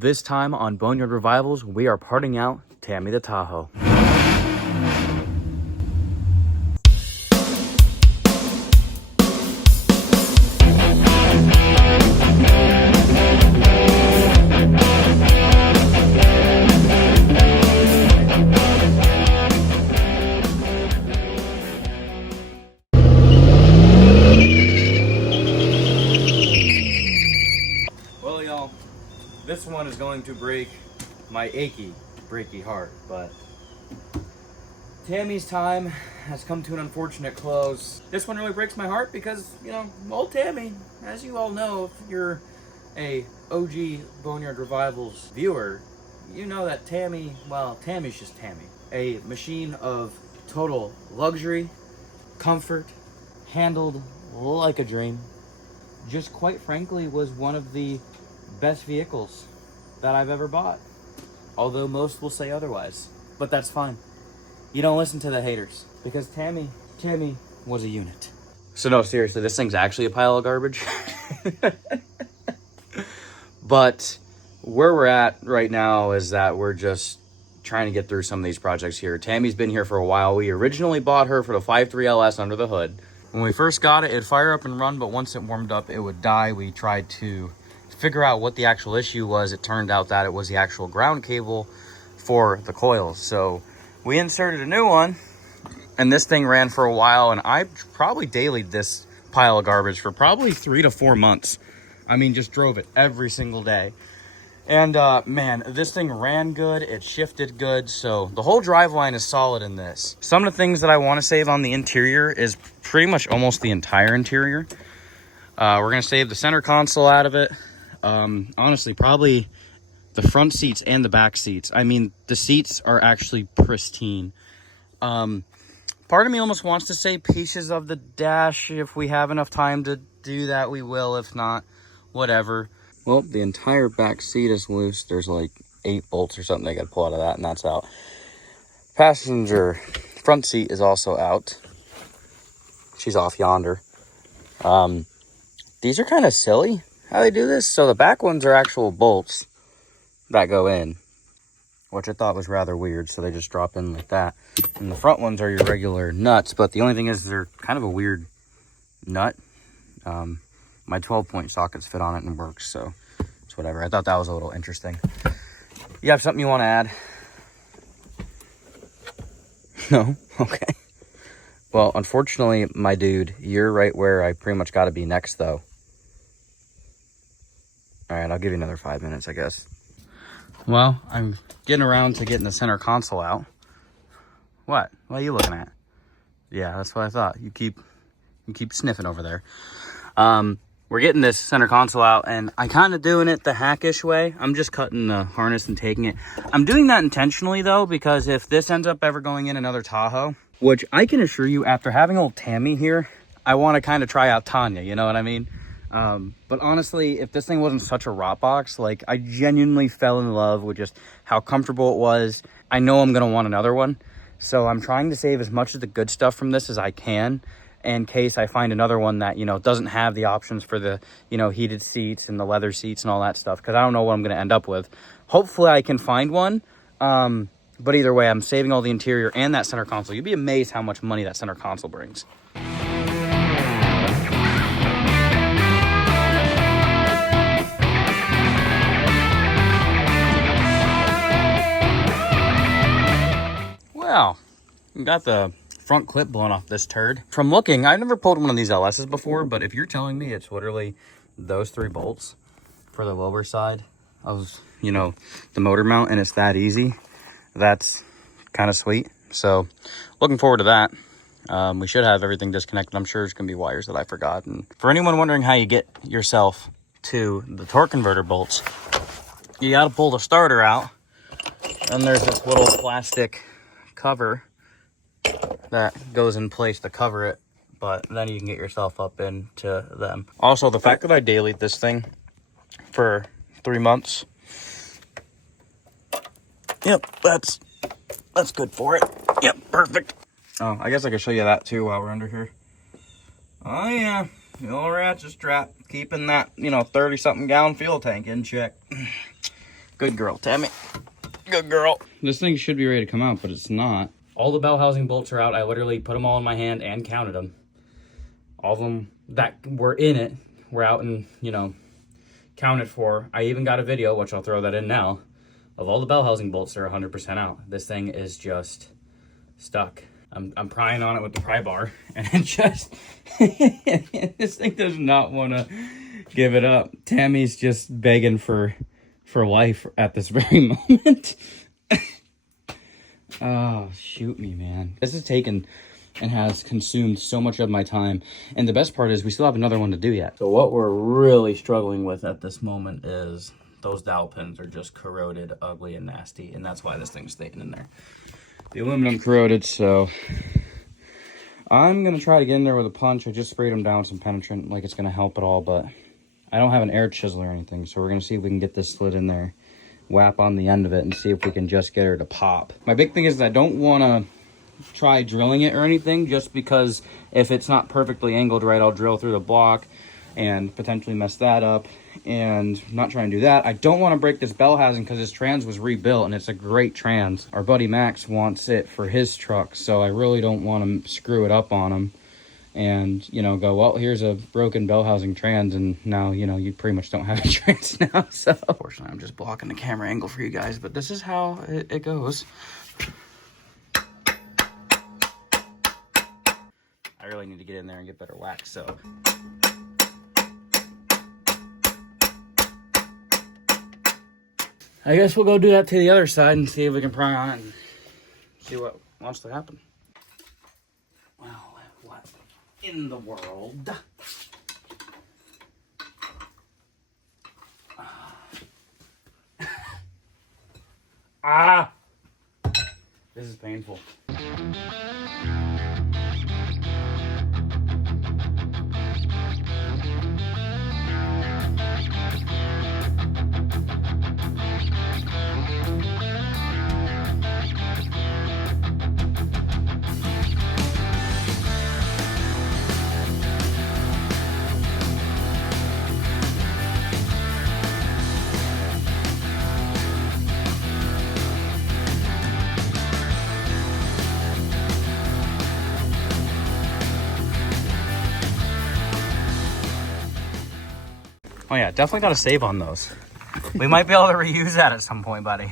This time on Boneyard Revivals, we are parting out Tammy the Tahoe. Well, y'all, this one is going to break my achy, breaky heart, but Tammy's time has come to an unfortunate close. This one really breaks my heart because, you know, old Tammy, as you all know, if you're a OG Boneyard Revivals viewer, you know that Tammy, well, Tammy's just Tammy. A machine of total luxury, comfort, handled like a dream. Just quite frankly was one of the best vehicles that I've ever bought. Although most will say otherwise, but that's fine. You don't listen to the haters because Tammy was a unit. So no, seriously, this thing's actually a pile of garbage. But where we're at right now is that we're just trying to get through some of these projects here. Tammy's been here for a while. We originally bought her for the 5.3 LS under the hood. When we first got it, it'd fire up and run, but once it warmed up, it would die. We tried to figure out what the actual issue was. It turned out that it was the actual ground cable for the coils. So we inserted a new one, and this thing ran for a while, and I probably dailied this pile of garbage for probably 3 to 4 months. I mean, just drove it every single day. And man, this thing ran good, it shifted good, so the whole driveline is solid in this. Some of the things that I want to save on the interior is pretty much almost the entire interior. We're going to save the center console out of it. Honestly, probably the front seats and the back seats. I mean, the seats are actually pristine. Part of me almost wants to say pieces of the dash. If we have enough time to do that, we will. If not, whatever. Well, the entire back seat is loose. There's like 8 bolts or something they got to pull out of that, and that's out. Passenger front seat is also out. She's off yonder. These are kind of silly how they do this. So the back ones are actual bolts that go in, which I thought was rather weird. So they just drop in like that. And the front ones are your regular nuts, but the only thing is they're kind of a weird nut. My 12-point sockets fit on it and works, so it's whatever. I thought that was a little interesting. You have something you want to add? No? Okay. Well, unfortunately, my dude, you're right where I pretty much got to be next, though. All right, I'll give you another 5 minutes, I guess. Well, I'm getting around to getting the center console out. What? What are you looking at? Yeah, that's what I thought. You keep sniffing over there. We're getting this center console out, and I kind of doing it the hackish way. I'm just cutting the harness and taking it. I'm doing that intentionally, though, because if this ends up ever going in another Tahoe, which I can assure you, after having old Tammy here, I want to kind of try out Tanya, you know what I mean? But honestly, if this thing wasn't such a rot box, like, I genuinely fell in love with just how comfortable it was. I know I'm going to want another one, so I'm trying to save as much of the good stuff from this as I can, in case I find another one that, you know, doesn't have the options for the, you know, heated seats and the leather seats and all that stuff, because I don't know what I'm going to end up with. Hopefully I can find one, but either way, I'm saving all the interior and that center console. You'd be amazed how much money that center console brings. Well, got the front clip blown off this turd. From looking, I've never pulled one of these LS's before, but if you're telling me it's literally those 3 bolts for the lower side of, you know, the motor mount, and it's that easy, that's kind of sweet. So looking forward to that. We should have everything disconnected. I'm sure there's gonna be wires that I forgot. And for anyone wondering how you get yourself to the torque converter bolts, you got to pull the starter out, and there's this little plastic cover that goes in place to cover it, but then you can get yourself up into them. Also, the fact that I dailied this thing for 3 months, yep, that's good for it. Yep, perfect. Oh, I guess I could show you that too while we're under here. Oh yeah, the old ratchet strap, keeping that, you know, 30-something gallon fuel tank in check. Good girl, Tammy. Good girl. This thing should be ready to come out, but it's not. All the bell housing bolts are out. I literally put them all in my hand and counted them. All of them that were in it were out and, you know, counted for. I even got a video, which I'll throw that in now, of all the bell housing bolts that are 100% out. This thing is just stuck. I'm prying on it with the pry bar, and it just, this thing does not want to give it up. Tammy's just begging for life at this very moment. Oh, shoot me, man. This has taken and has consumed so much of my time. And the best part is we still have another one to do yet. So what we're really struggling with at this moment is those dowel pins are just corroded, ugly, and nasty. And that's why this thing's staying in there. The aluminum corroded, so I'm going to try to get in there with a punch. I just sprayed them down with some penetrant, like it's going to help at all, but I don't have an air chisel or anything. So we're going to see if we can get this slid in there, whap on the end of it, and see if we can just get her to pop. My big thing is that I don't want to try drilling it or anything, just because if it's not perfectly angled right, I'll drill through the block and potentially mess that up. And I'm not trying to do that. I don't want to break this bell housing because this trans was rebuilt and it's a great trans. Our buddy Max wants it for his truck, so I really don't want to screw it up on him and, you know, go, well, here's a broken bell housing trans, and now, you know, you pretty much don't have a trans now. So unfortunately, I'm just blocking the camera angle for you guys, but this is how it goes. I really need to get in there and get better wax, so. I guess we'll go do that to the other side and see if we can pry on it and see what wants to happen. Well, what in the world? Ah! This is painful. Oh yeah, definitely got to save on those. We might be able to reuse that at some point, buddy.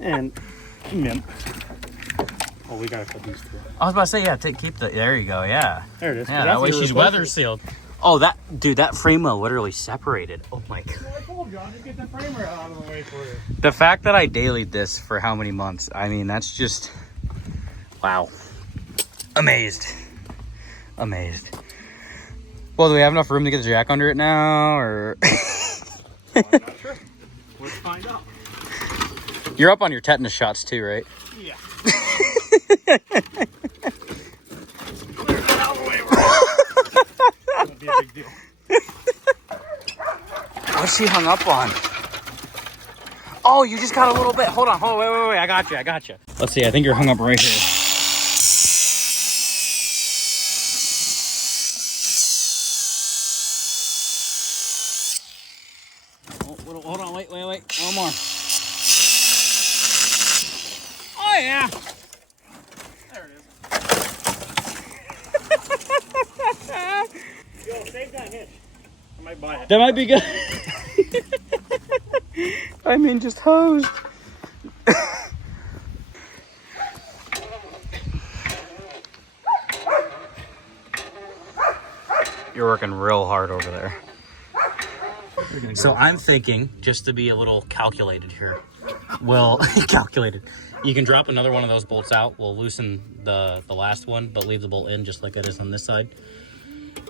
And, yeah. Oh, we gotta cut these through. I was about to say, yeah, keep the, there you go, yeah. There it is. Yeah, that way she's weather sealed. Oh, dude, that frame wheel literally separated. Oh my God. Well, I told you, I'll just get the framer out of the way for you. The fact that I dailied this for how many months, I mean, that's just, wow. Amazed. Amazed. Well, do we have enough room to get the jack under it now, or? I'm not sure. Let's find out. You're up on your tetanus shots too, right? Yeah. Clear that out of the way. That'll be a big deal. What's she hung up on? Oh, you just got a little bit. Hold on. Wait. I got you. Let's see. I think you're hung up right here. Hold on, wait. One more. Oh, yeah. There it is. Yo, save that hitch. I might buy it. That might be good. I mean, just hosed. You're working real hard over there. So I'm thinking, just to be a little calculated here, calculated. You can drop another one of those bolts out. We'll loosen the last one, but leave the bolt in just like it is on this side.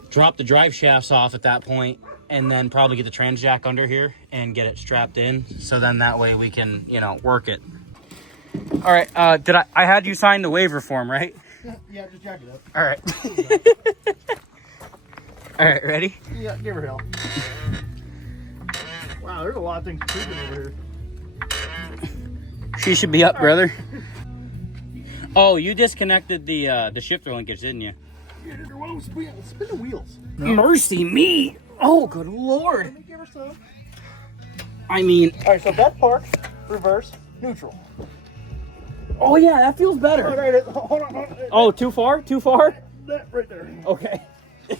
Drop the drive shafts off at that point, and then probably get the trans jack under here and get it strapped in. So then that way we can, you know, work it. All right, I had you sign the waiver form, right? Yeah, just jack it up. All right. All right, ready? Yeah, give her hell. Wow, there's a lot of things creeping over here. She should be up, brother. Oh, you disconnected the shifter linkage, didn't you? Yeah, there won't spin the wheels. No. Mercy me! Oh, good Lord! Let me give her some. I mean... All right, so back park, reverse, neutral. Oh yeah, that feels better. All right, hold on. Oh, too far? Too far? That right there. Okay. I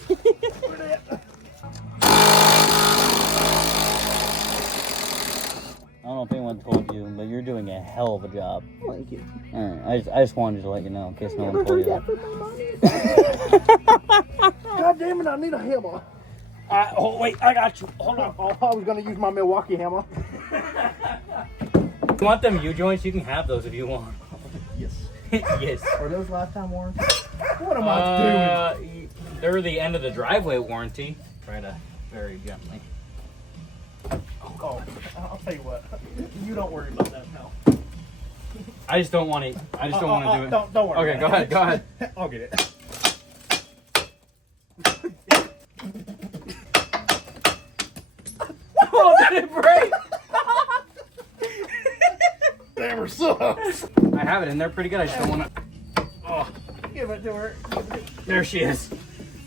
don't know if anyone told you, but you're doing a hell of a job. Thank you. All right, I just wanted to let you know in case no one told you that. God damn it, I need a hammer. Oh, wait, I got you. Hold on. Oh, I was going to use my Milwaukee hammer. You want them U-joints? You can have those if you want. Yes. Yes. Are those lifetime warranty? What am I doing? They're the end of the driveway warranty. Try to very gently. Oh, I'll tell you what. You don't worry about that now. I just don't want to. I just don't want to do it. Don't worry. Okay, go ahead. Go ahead. I'll get it. Oh, did it break? Hammer sucks. I have it in there pretty good. I just don't want to. Oh, Give it to her. there she is.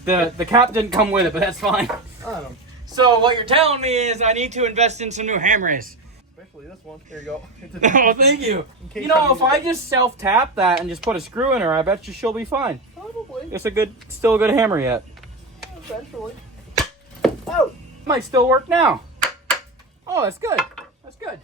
The cap didn't come with it, but that's fine. I don't. So what you're telling me is I need to invest in some new hammers. Especially this one. Here you go. Oh, thank you. You know, if I just self-tap that and just put a screw in her, I bet you she'll be fine. Probably. It's still a good hammer yet. Eventually. Oh! Might still work now. Oh, that's good. That's good.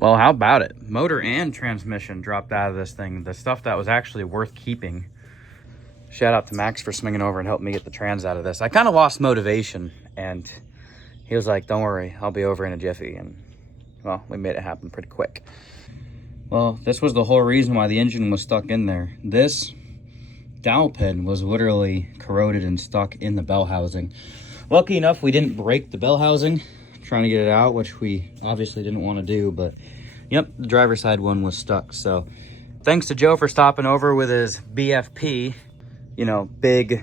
Well, how about it? Motor and transmission dropped out of this thing. The stuff that was actually worth keeping. Shout out to Max for swinging over and helping me get the trans out of this. I kind of lost motivation, and he was like, don't worry, I'll be over in a jiffy. And, well, we made it happen pretty quick. Well, this was the whole reason why the engine was stuck in there. This dowel pin was literally corroded and stuck in the bell housing. Lucky enough, we didn't break the bell housing trying to get it out, which we obviously didn't want to do, but yep, the driver's side one was stuck. So thanks to Joe for stopping over with his BFP, you know, big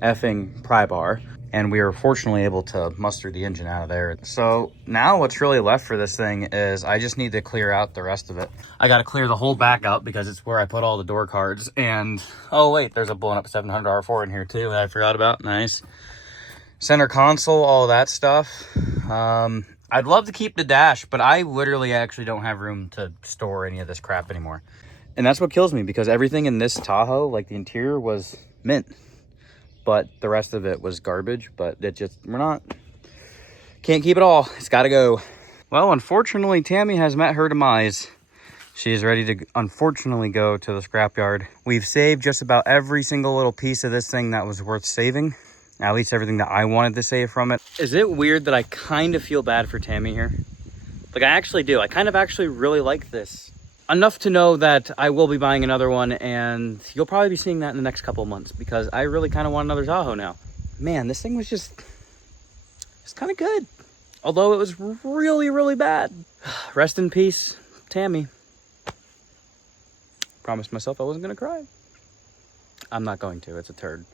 effing pry bar, and we were fortunately able to muster the engine out of there. So now what's really left for this thing is I just need to clear out the rest of it. I got to clear the whole back out because it's where I put all the door cards. And oh wait, there's a blown up 700 R4 in here too that I forgot about. Nice. Center console, all that stuff. I'd love to keep the dash, but I literally actually don't have room to store any of this crap anymore. And that's what kills me, because everything in this Tahoe, like the interior, was mint, but the rest of it was garbage. But it just, can't keep it all. It's got to go. Well, unfortunately, Tammy has met her demise. She is ready to, unfortunately, go to the scrapyard. We've saved just about every single little piece of this thing that was worth saving. At least everything that I wanted to save from it. Is it weird that I kind of feel bad for Tammy here? Like, I actually do. I kind of actually really like this. Enough to know that I will be buying another one, and you'll probably be seeing that in the next couple of months, because I really kind of want another Tahoe now. Man, this thing was just, it's kind of good. Although it was really, really bad. Rest in peace, Tammy. Promised myself I wasn't going to cry. I'm not going to. It's a turd.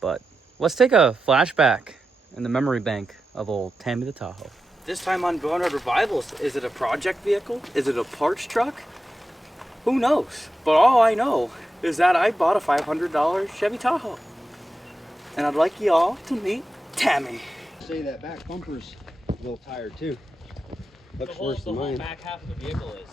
But let's take a flashback in the memory bank of old Tammy the Tahoe. This time on Bonehead Revivals, is it a project vehicle? Is it a parts truck? Who knows? But all I know is that I bought a $500 Chevy Tahoe. And I'd like y'all to meet Tammy. Say that back bumper's a little tired too. Looks worse than The whole mine. back half of the vehicle is.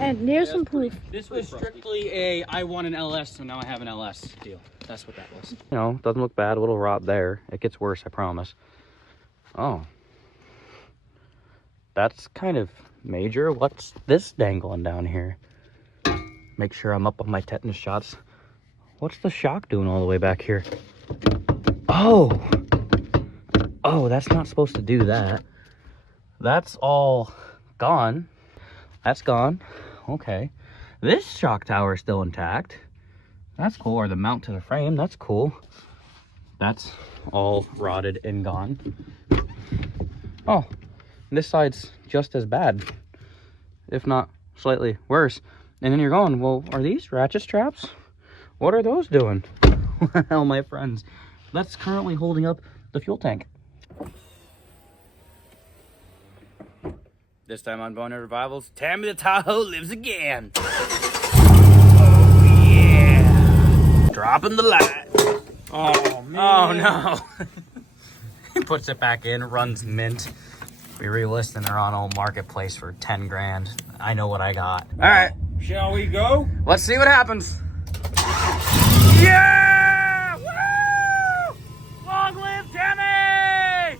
And there's some proof. This was strictly a, I want an LS, so now I have an LS deal. That's what that was. You know, doesn't look bad. A little rot there. It gets worse, I promise. Oh. That's kind of major. What's this dangling down here? Make sure I'm up on my tetanus shots. What's the shock doing all the way back here? Oh. Oh, that's not supposed to do that. That's all gone. That's gone. Okay. This shock tower is still intact. That's cool. Or the mount to the frame. That's cool. That's all rotted and gone. Oh, this side's just as bad, if not slightly worse. And then you're going, well, are these ratchet straps? What are those doing? Well, my friends, that's currently holding up the fuel tank. This time on Boner Revivals, Tammy the Tahoe lives again. Oh, yeah. Dropping the light. Oh, man. Oh, no. He puts it back in, runs mint. We relisting her on old marketplace for 10 grand. I know what I got. All right. Shall we go? Let's see what happens. Yeah! Woo! Long live Tammy!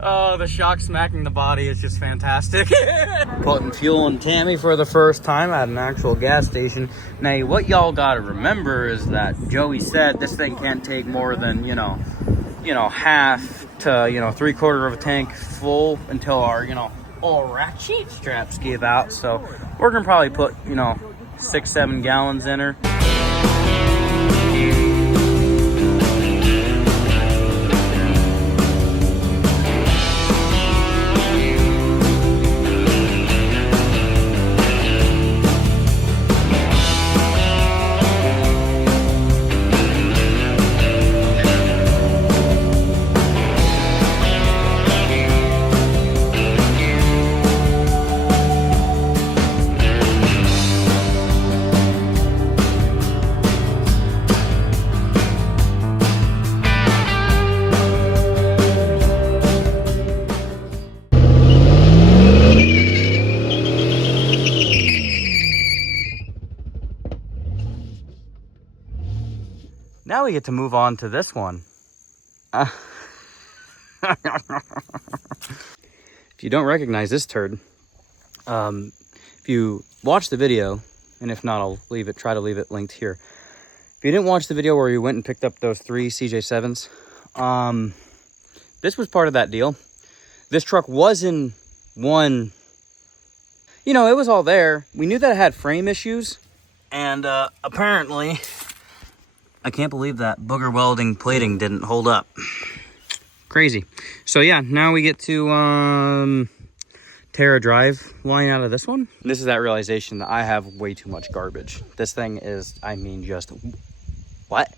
Oh, the shock smacking the body is just fantastic. Putting fuel in Tammy for the first time at an actual gas station. Now, what y'all gotta remember is that Joey said this thing can't take more than, you know, half to, 3/4 of a tank full until our, all ratchet straps give out. So we're gonna probably put, 6-7 gallons in her. Now we get to move on to this one. If you don't recognize this turd, if you watch the video, and if not, I'll try to leave it linked here. If you didn't watch the video where we went and picked up those 3 CJ7s, this was part of that deal. This truck was in one, it was all there. We knew that it had frame issues, and apparently, I can't believe that booger welding plating didn't hold up. Crazy. So yeah, now we get to tear a drive line out of this one. This is that realization that I have way too much garbage. This thing is, just what?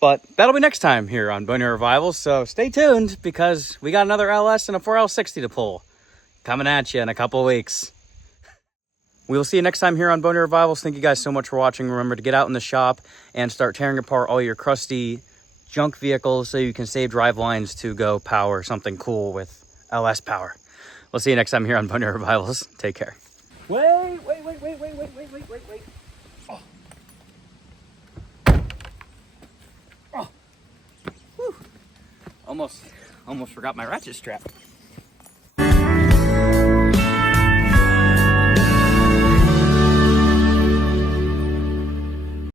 But that'll be next time here on Boner Revivals. So stay tuned because we got another LS and a 4L60 to pull coming at you in a couple of weeks. We will see you next time here on Boner Revivals. Thank you guys so much for watching. Remember to get out in the shop and start tearing apart all your crusty junk vehicles so you can save drive lines to go power something cool with LS power. We'll see you next time here on Boner Revivals. Take care. Wait. Oh. Whew. Almost forgot my ratchet strap.